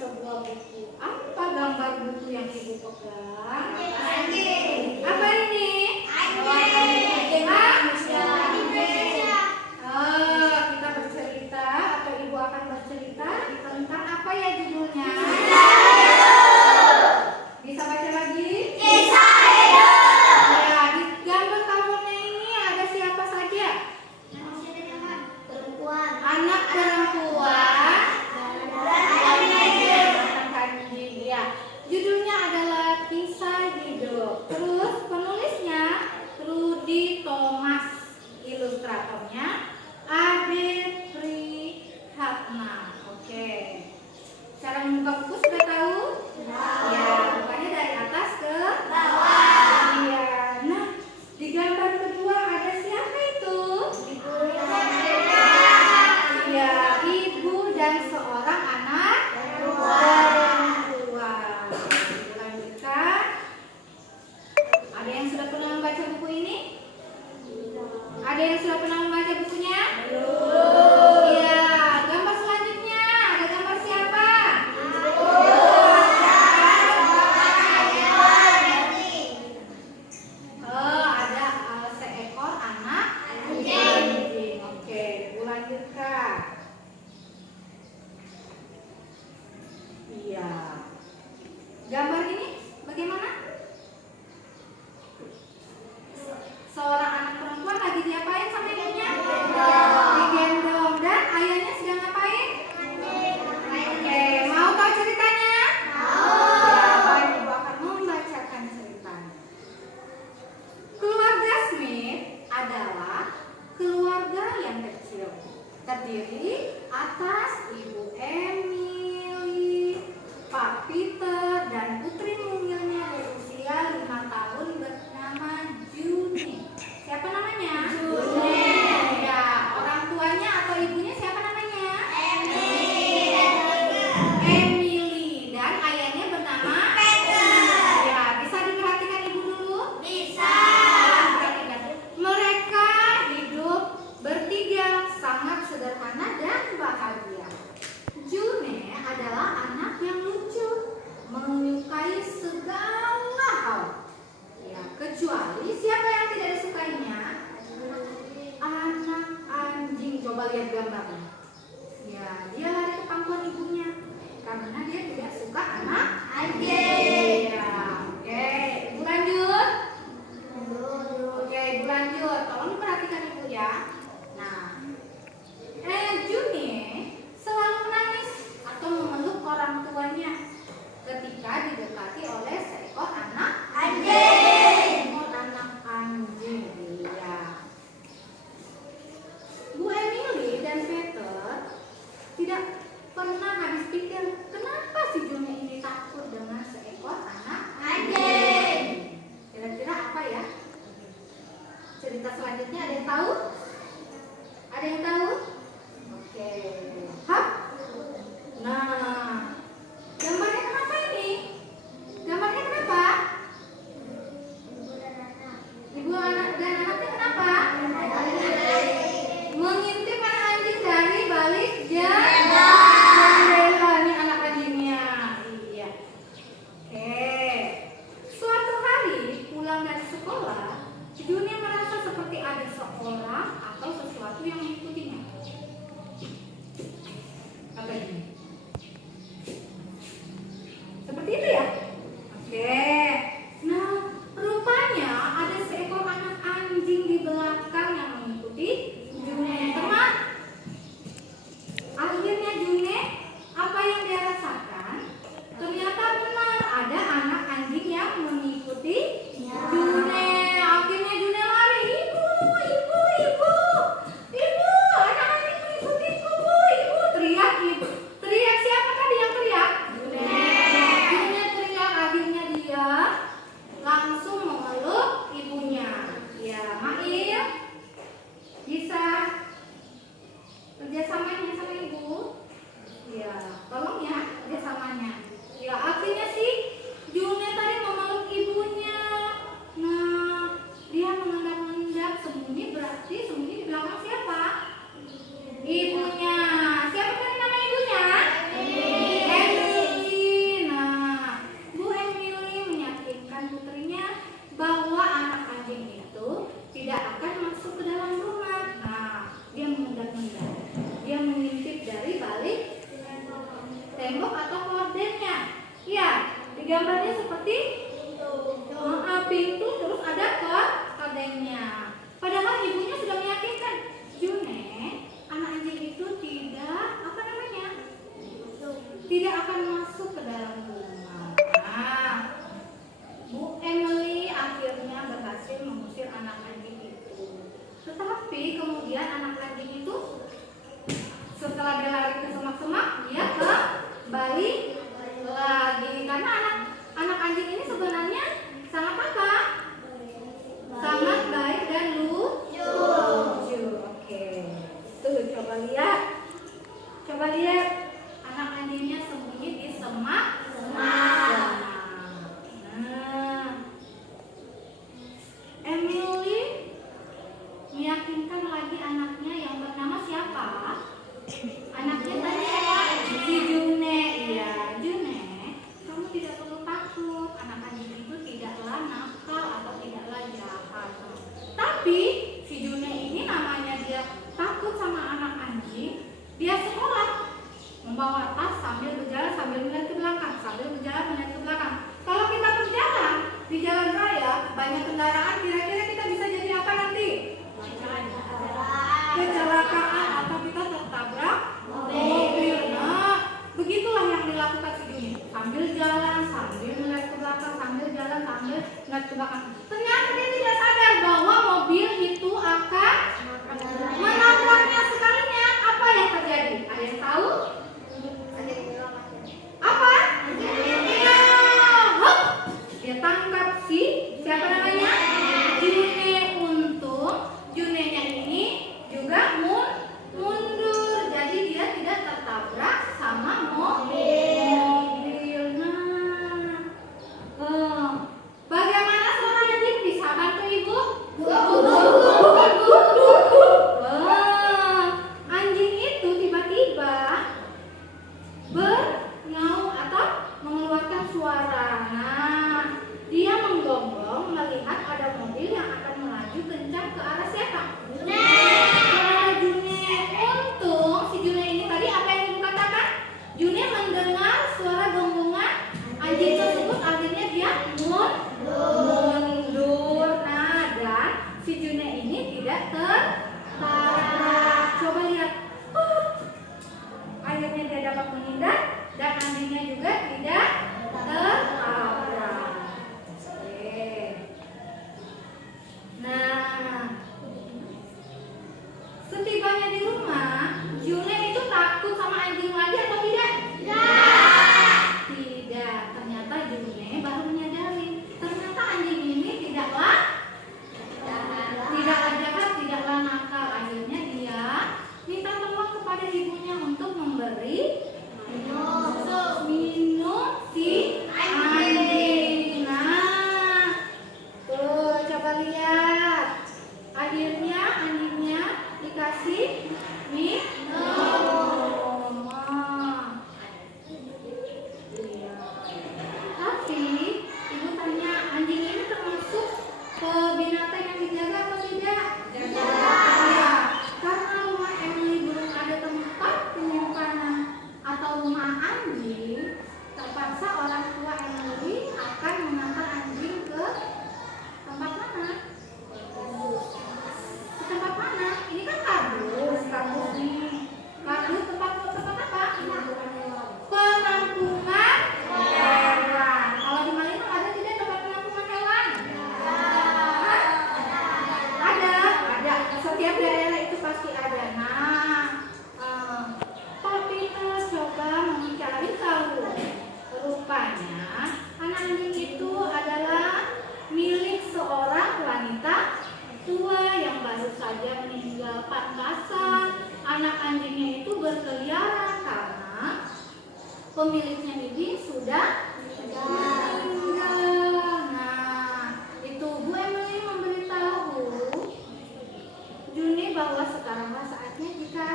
sebuah buku. Apa gambar buku yang Ibu pegang? Anjing. Apa ini? Anjing. Manusia. Manusia. Kita bercerita atau Ibu akan bercerita tentang apa ya judulnya? Bisa baca lagi? Kisah hidup. Ya, di gambar kamunya ini ada siapa saja? Perempuan. Anak perempuan. Ya. Judulnya adalah Kisah Hidup. Terus Gambarnya seperti pintu, terus ada kodengnya. Padahal ibunya sudah meyakinkan, June, anak anjing itu tidak akan masuk ke dalam rumah. Nah, Bu Emily akhirnya berhasil mengusir anak anjing itu. Tetapi kemudian anak anjing itu setelah dia lari ke semak-semak, dia kembali lagi karena anak anjing ini sebenarnya sangat apa? Sangat baik dan lucu. Oke. Tuh coba lihat anak anjingnya sembunyi di semak. Nah, Emily meyakinkan lagi anaknya yang bernama siapa? Anaknya tadi siapa? Si June. Iya, June, kamu tidak perlu takut. Anak anjing itu tidaklah nakal atau tidaklah jahat. Tapi si June ini namanya dia takut sama anak anjing. Dia sekolah membawa tas sambil berjalan sambil melihat ke belakang, Kalau kita berjalan di jalan raya banyak kendaraan, kira-kira kita bisa jadi apa nanti? Kecelakaan atau kita tertabrak mobil. Nah, begitulah yang dilakukan si Juni. Sambil jalan, sambil melihat ke belakang, sambil jalan, sambil melihat ke belakang. Ternyata dia tidak sadar bahwa mobil itu akan menabraknya sekalinya. Apa yang terjadi? Ada yang tahu? Apa? Iya, dia tangkap siapa namanya? June. Untung Junenya ini juga mundur, jadi dia tidak tertabrak sama mobil. Nah, bagaimana suaranya dia bisa bantu ibu? Anjing itu tiba-tiba bernyaung atau mengeluarkan suara. Nah, dia menggonggong melihat ada mobil yang akan melaju kencang ke arah siapa? June. Untung si June ini tadi apa yang ibu katakan? June mendengar suara gonggongan anjing tersebut, akhirnya dia mundur. Nah, dan si June ini tidak tertabrak. Coba lihat. Akhirnya dia dapat menghindar dan anjingnya juga tidak tertabrak. Oke. Nah, setibanya di rumah, June itu takut sama anjing lagi atau tidak? Tidak. Ternyata June baru menyadari, ternyata anjing ini tidaklah jahat, tidaklah nakal. Akhirnya dia minta tolong kepada ibunya untuk memberi minum si anjing. Nah, tuh coba lihat. Akhirnya anjingnya dikasih minum. Iya. Tapi ibu tanya, anjing ini termasuk ke binatang yang dijaga atau tidak? Iya. Karena rumah Emily belum ada tempat penyimpanan atau rumah anjing, terpaksa orang tua Emily akan mengantar anjing ke tempat mana? Ke tempat mana? Ini kan kardus nih. Kardus tempat apa? Penampungan hewan. Kalau di Malino ada tidak tempat penampungan hewan? Ada. Setiap daerah itu pasti ada. Nah, tapi kita coba mencari tahu. Rupanya anak anjing itu adalah milik seorang wanita tua yang baru saja meninggal. Pantasan anak anjingnya itu berkeliaran karena pemiliknya ini sudah meninggal. Nah, itu Bu Emily memberitahu June bahwa sekaranglah saatnya jika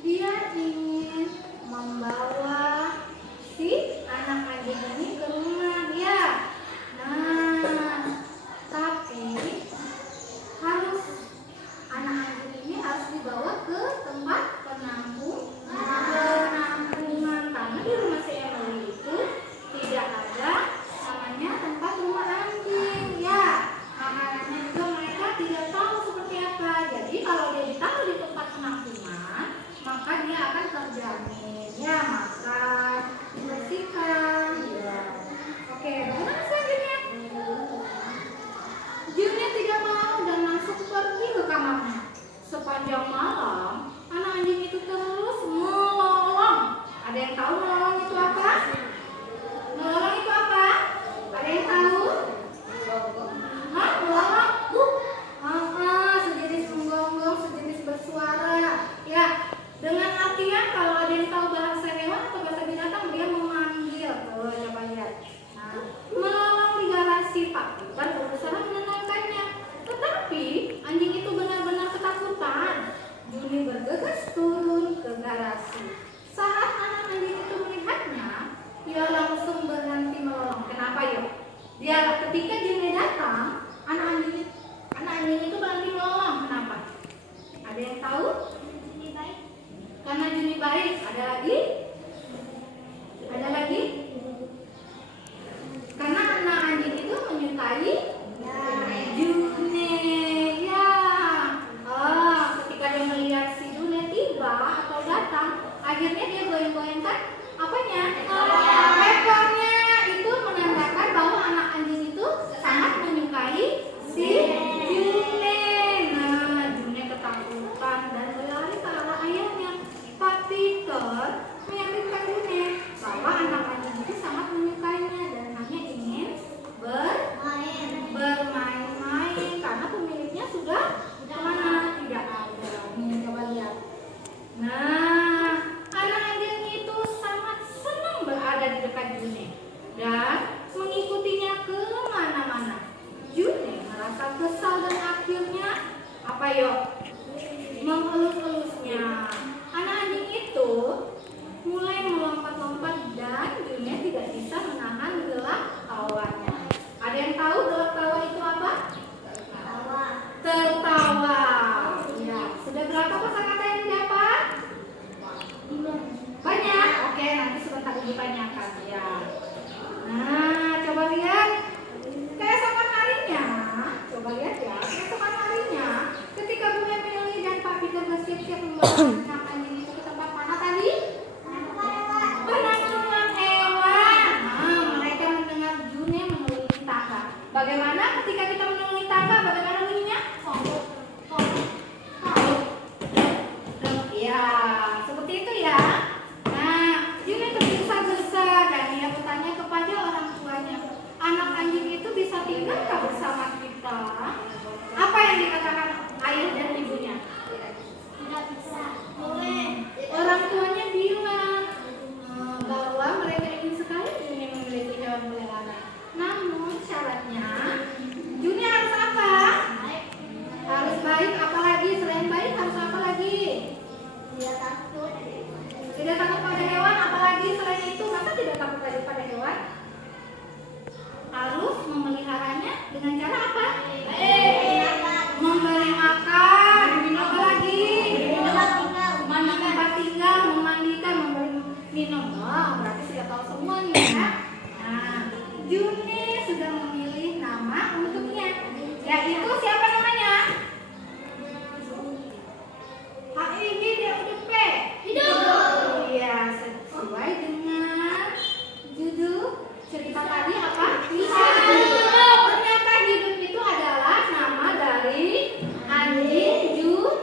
dia ingin membawa si anak anjing ini ke rumah dia. Nah, tapi anak anjing ini harus dibawa ke tempat penampungan karena di rumah si Emily itu tidak ada goyang-goyangkan apanya? Ekornya. Itu menandakan bahwa anak anjing itu sangat menyukai si June. Nah, June ketakutan dan berlari ke arah ayahnya. Pak Peter meyakinkan June bahwa anak anjing itu sangat menyukainya dan hanya ingin bermain-main karena pemiliknya sudah kemana? Tidak ada. Nih, coba lihat. Nah, anak anjing itu sangat senang berada di dekat June dan mengikutinya ke mana-mana. June merasa kesal dan akhirnya apa yuk? Mengelus-elusnya. Anak anjing itu mulai melompat-lompat dan June tidak bisa menahan gelak tawanya. Ada yang tahu gelak tawa itu apa? Tertawa. Ya, sudah berapa kosakata yang didapat? Banyak. Oke, nanti sebentar Ibu tanyakan ya. Nah, coba lihat keesokan harinya. Coba lihat ya, keesokan harinya ketika Bu Emily dan Pak Peter bersiap-siap membawa anak anjing itu ke tempat mana tadi? Penampungan hewan. Nah, mereka mendengar June menuruni tangga. Bagaimana ketika kita menuruni tangga? Bagaimana bunyinya? Ya, seperti itu ya. Nah, June tergesa-gesa dan dia bertanya kepada orang tuanya, anak anjing itu bisa tinggalkah bersama kita? Apa yang dikatakan ayah dan ibunya? Tidak bisa. Orang tuanya bilang bahwa mereka ingin sekali June memiliki hewan peliharaan. Namun syaratnya June harus apa? Harus baik, apalagi selain baik harus apa lagi? Tidak takut. Tidak takut pada hewan, apalagi selain itu masa tidak takut pada hewan? Harus memeliharanya dengan cara apa? Memberi makan, apalagi tempat tinggal, memandikan, memberi minum. Oh, berarti sudah tahu semua nih ya. Nah, June sudah memilih nama untuknya, yaitu siapa namanya? HIDUP. Hidup. Iya, sesuai dengan judul cerita tadi apa? Hidup. Ternyata hidup itu adalah nama dari anjing June.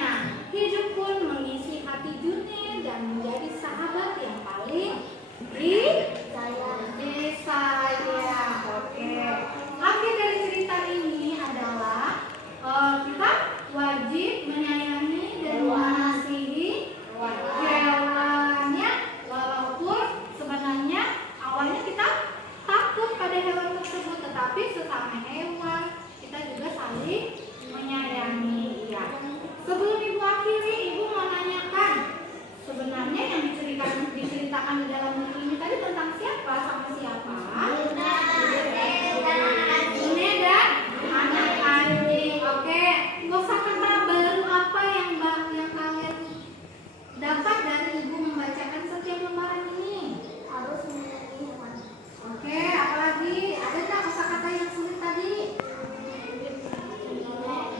Nah, hidup pun mengisi hati June dan menjadi sahabat yang paling disayang. Oke. Akhir dari cerita ini adalah kita wajib menyayangi dan mengasihi hewannya, walaupun sebenarnya awalnya kita takut pada hewan tersebut, tetapi sesama hewan kita juga saling menyayangi. Ya. Sebelum Ibu akhiri, Ibu mau nanyakan sebenarnya yang diceritakan di dalam buku ini tadi tentang siapa sama siapa? June dan anak anjing. Oke, kosakata baru apa yang kalian dapat dari Ibu membacakan setiap lembaran ini? Harus menyayangi hewan. Oke, apalagi ada nggak kosakata yang sulit tadi?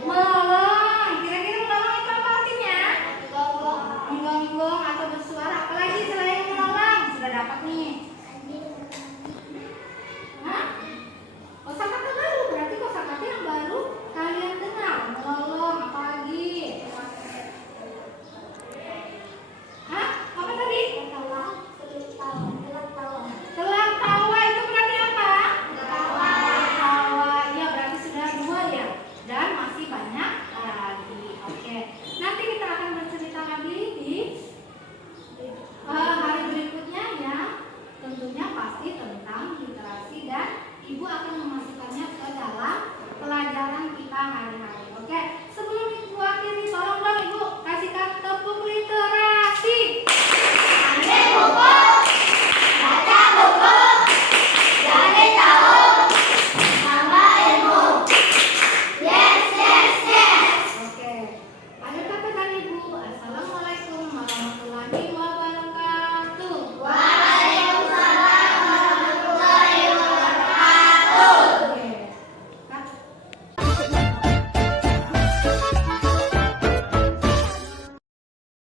Melolong. Kira-kira melolong itu apa artinya? Menggonggong atau bersuara. Apalagi selain melolong? Sudah dapat nih.